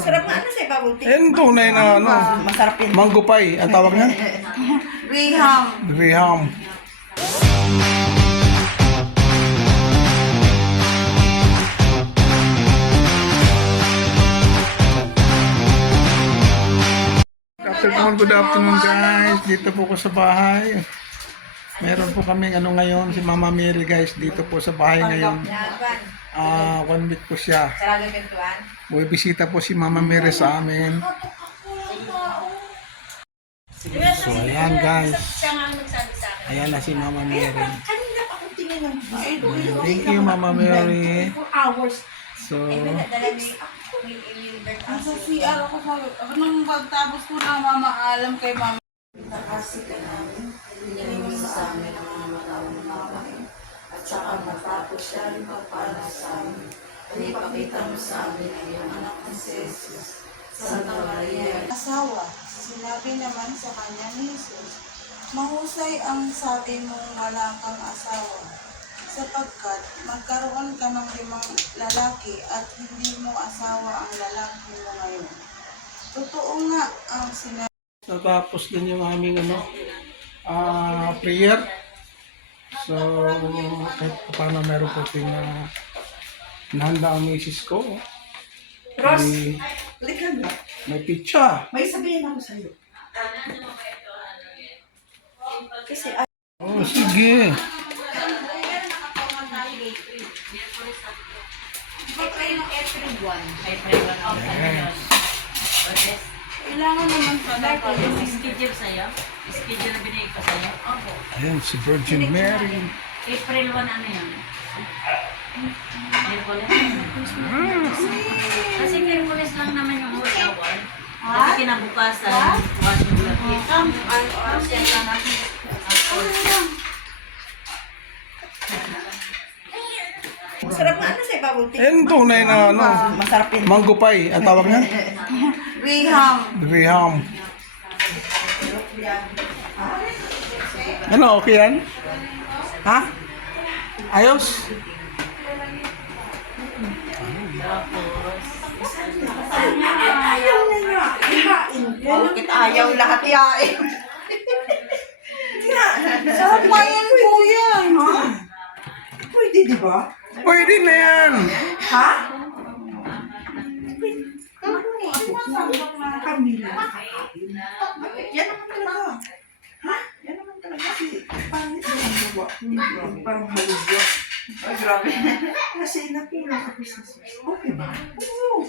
Sarap nga ano sa bubble tea. Yan tunay na ano. Masarap yun. Mango pie, ang tawag niyan? Graham. Graham. Good afternoon guys. Dito po ko sa bahay. Meron po kaming ano ngayon, si Mama Mary guys. Dito po sa bahay ngayon. 1 week po siya. Bisita po si Mama Mary sa amin. So ayan guys. Ayan na si Mama Mary. Thank you Mama Mary. So Sa CR ako sabi, nung pagtapos ko na mamaalam kay mama. Kasi ka namin, hindi mo sa amin ang mga matawang babae. At saka matapos siya rin para sa amin. Ipakita mo sa amin ang iyong anak na si Jesus. Santa Maria. Asawa, sinabi naman sa kanya ni Jesus, mahusay ang sabi mong wala kang asawa. Sapagkat magkaroon ka ng 5 lalaki at hindi mo asawa ang lalaki mo ngayon. Totoo nga ang sinabi. natapos din yung aming ano, prayer. So kahit paano meron po ting nahanda ang misis ko. Ross, May, likan ba? may pizza. May sabihin ako sa'yo. Kasi Oh, sige. Kailangan naman pala ko. Schedule sa'yo? Schedule na binigay ko sa'yo? Opo. Ayan, si Virgin Mary. April 1 ano yun? Merkules? Kasi Merkules lang naman yung whole hour. Kasi kinabukasan, washing the plate. Ano oras yan lang natin? masarap nga ano sa bubble tea. Yan tunay na ano. Masarap yun. Mango pie, ang tawag niyan? Graham. Graham. Ano, okay yan? Ha? Ayos? Ayaw na niya. Ihain ko. Bakit ayaw lahat yain? Sarap pa yan kuya. Ha? Pwede di ba? Pwede na yan. Ha? Kami na. Yan naman talaga. Ha? Yan naman talaga. Kasi pangit na ang gawa. Parang halugwa. Ay, grabe. Kasi nakulang ako sa sus. Okay ba? Oo.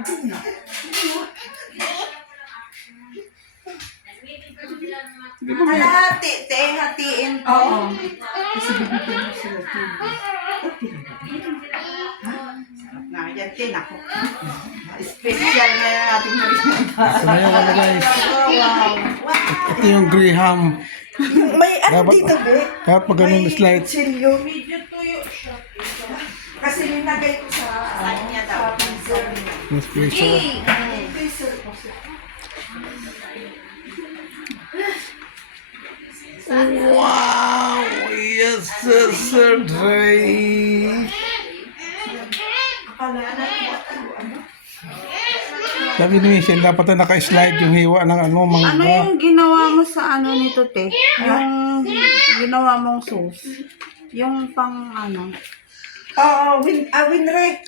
Okay na. Halahati. Hatiin ko. Oo. Kasi bibigyan mo sila. Okay na ba? Ha? Sarap nga yan. Tin ako. Special na yung ating marinata. Ito na yung ano guys. Wow. Ito yung Graham. May ano Dapat- dito, be? Dapat pag ganun slide. Chilyo. Medyo tuyo siya. Kasi linagay ko sa kanya daw. Freezer. Mas preso. Freezer ko siya. Wow! Yes, sir, sir, Dre. Akala na ano? Sabi ni Michelle, dapat na naka-slide yung hiwa ng ano, Ano mangga. yung ginawa mo sa ano nito, te? Yung ginawa mong sauce. Yung pang ano. Oo, winre.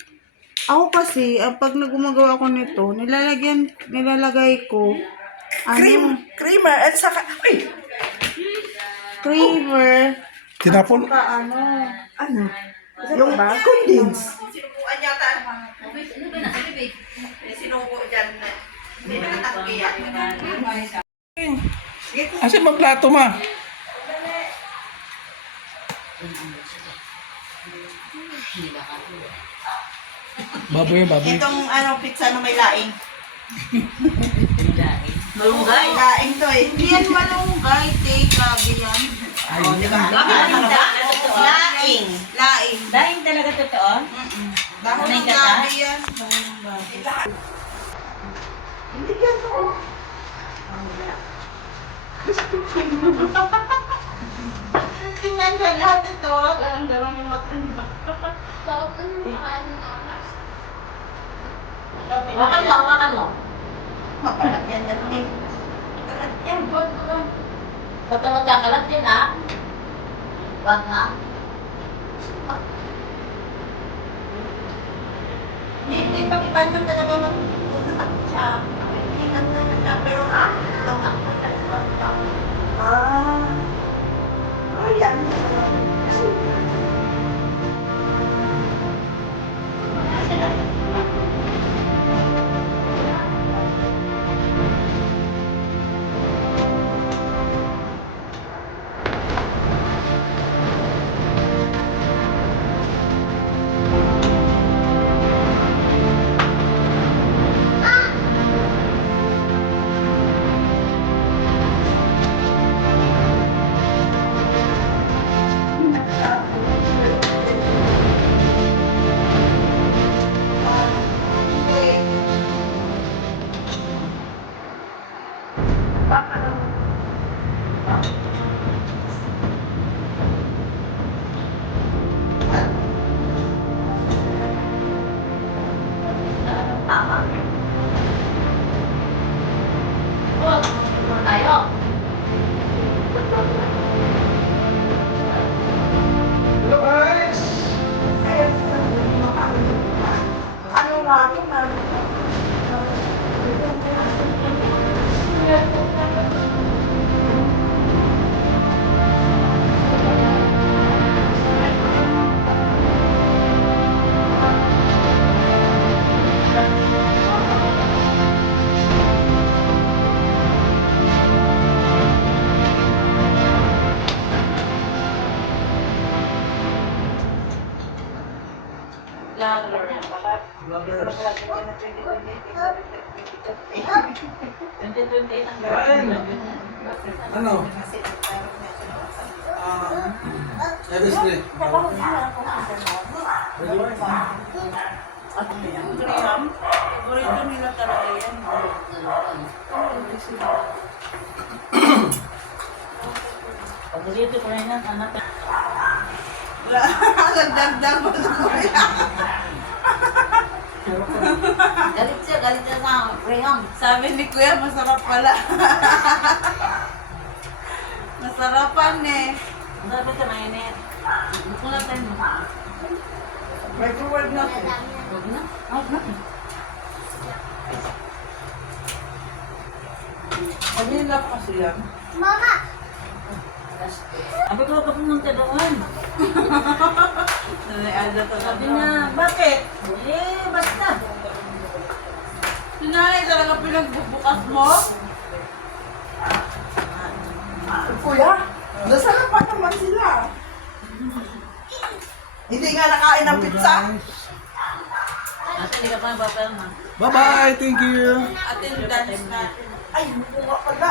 Ako kasi, pag nagumagawa ko nito, nilalagay ko, Creamer at saka, uy! creamer, Tinapon. ano, Yung condense. Sinubuan yata. Sinubo dyan. Hindi na natanggi yan. Kasi magplato ma. Baboy, baboy. Itong ano, pizza na may laing. Malunggay? Laing to eh. hindi yan malunggay, te, grabe yan. Oh, di ba? Laing. Laing. Dahil talaga totoo? Dahon May ng gata? gabi yan. Dahon ng gabi. Hindi yan to. Tingnan ka lahat ito. Ang darang yung matanda. Hawakan mo. Mapalat yan yan eh. Kalat yan, buwan ko lang. Ba't ka magkakalat yan, ha? Wag nga. Hindi pa paano talaga mag-usap siya. Hindi ka na siya, pero ayan. Oh, ano tayo? Hello guys! Ano nga ito, ma'am? Vloggers. 2028 ang Kain! Ano? Chemistry. Graham, paborito nila talaga yan. Paborito ko rin yan, anak. Nagdagdag mo sa kuya. Galit siya sa Graham. Sabi ni kuya, masarap pala. Masarapan eh. Ang sabi ka mainit. Bukulatan mo. Microwave na po. Huwag na. Huwag na. Kanina kasi yan. Sabi ko ka pumunta doon. Nanayada talaga. Sabi niya, bakit? Basta. Sinanay talaga pinagbubukas mo? Kuya, nasarapan naman sila. Hindi nga nakain ng pizza. Ate, hindi ka pa nagpapalma. Bye-bye! Thank you! Attendance natin. Ay, mukuha pala.